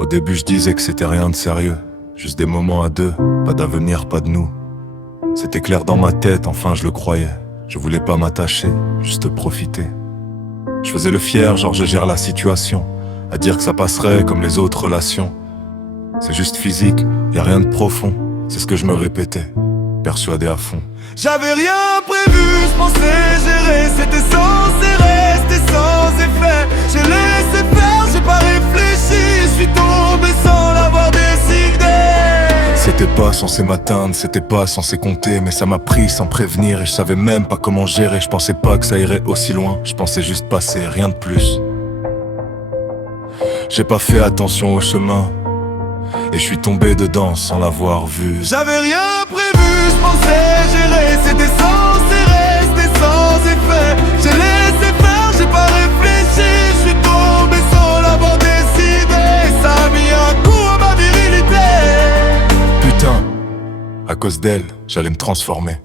Au début je disais que c'était rien de sérieux, juste des moments à deux, pas d'avenir, pas de nous. C'était clair dans ma tête, enfin je le croyais. Je voulais pas m'attacher, juste profiter. Je faisais le fier, genre je gère la situation, à dire que ça passerait comme les autres relations. C'est juste physique, y a rien de profond, c'est ce que je me répétais, persuadé à fond. J'avais rien prévu, je pensais gérer, c'était censé rester sans effet. J'ai laissé faire, j'ai pas réfléchi, je suis tombé sans l'avoir décidé. C'était pas censé m'atteindre, c'était pas censé compter, mais ça m'a pris sans prévenir et je savais même pas comment gérer. Je pensais pas que ça irait aussi loin, je pensais juste passer, rien de plus. J'ai pas fait attention au chemin et je suis tombé dedans sans l'avoir vu. J'avais rien prévu, je pensais gérer, c'était censé rester sans effet. J'ai laissé faire, j'ai pas réfléchi, je suis tombé sans l'avoir décidé. Ça a mis un coup à ma virilité. Putain, à cause d'elle, j'allais me transformer.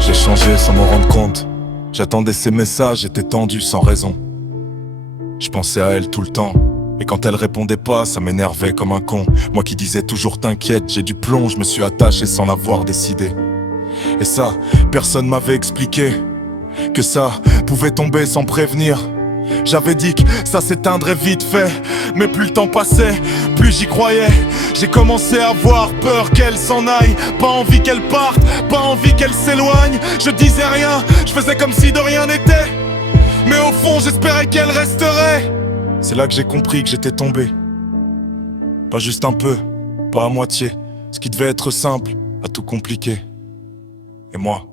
J'ai changé sans m'en rendre compte. J'attendais ses messages, j'étais tendu sans raison. Je pensais à elle tout le temps, et quand elle répondait pas, ça m'énervait comme un con. Moi qui disais toujours t'inquiète, j'ai du plomb, je me suis attaché sans l'avoir décidé. Et ça, personne m'avait expliqué que ça pouvait tomber sans prévenir. J'avais dit que ça s'éteindrait vite fait, mais plus le temps passait, plus j'y croyais. J'ai commencé à avoir peur qu'elle s'en aille, pas envie qu'elle parte, pas envie qu'elle s'éloigne. Je disais rien, je faisais comme si de rien n'était, mais au fond j'espérais qu'elle resterait. C'est là que j'ai compris que j'étais tombé. Pas juste un peu, pas à moitié. Ce qui devait être simple a tout compliqué. Et moi,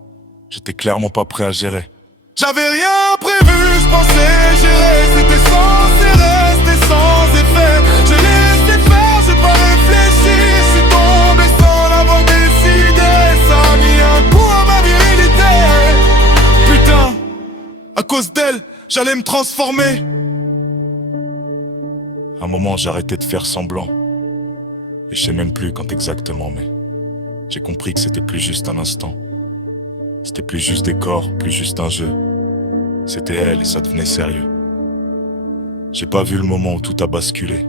j'étais clairement pas prêt à gérer. J'avais rien prévu, je pensais gérer, c'était censé rester sans effet. J'ai laissé faire, j'ai pas réfléchi, je suis tombé sans l'avoir décidé. Ça a mis un coup à ma virilité. Putain, à cause d'elle, j'allais me transformer. À un moment, j'ai arrêté de faire semblant. Et je sais même plus quand exactement, mais j'ai compris que c'était plus juste un instant. C'était plus juste des corps, plus juste un jeu. C'était elle et ça devenait sérieux. J'ai pas vu le moment où tout a basculé.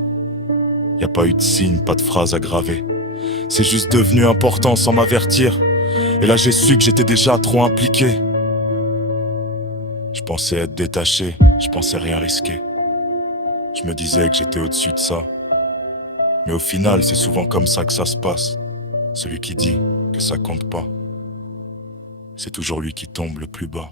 Y a pas eu de signe, pas de phrase à graver. C'est juste devenu important sans m'avertir. Et là j'ai su que j'étais déjà trop impliqué. Je pensais être détaché, je pensais rien risquer. Je me disais que j'étais au-dessus de ça. Mais au final, c'est souvent comme ça que ça se passe. Celui qui dit que ça compte pas, c'est toujours lui qui tombe le plus bas.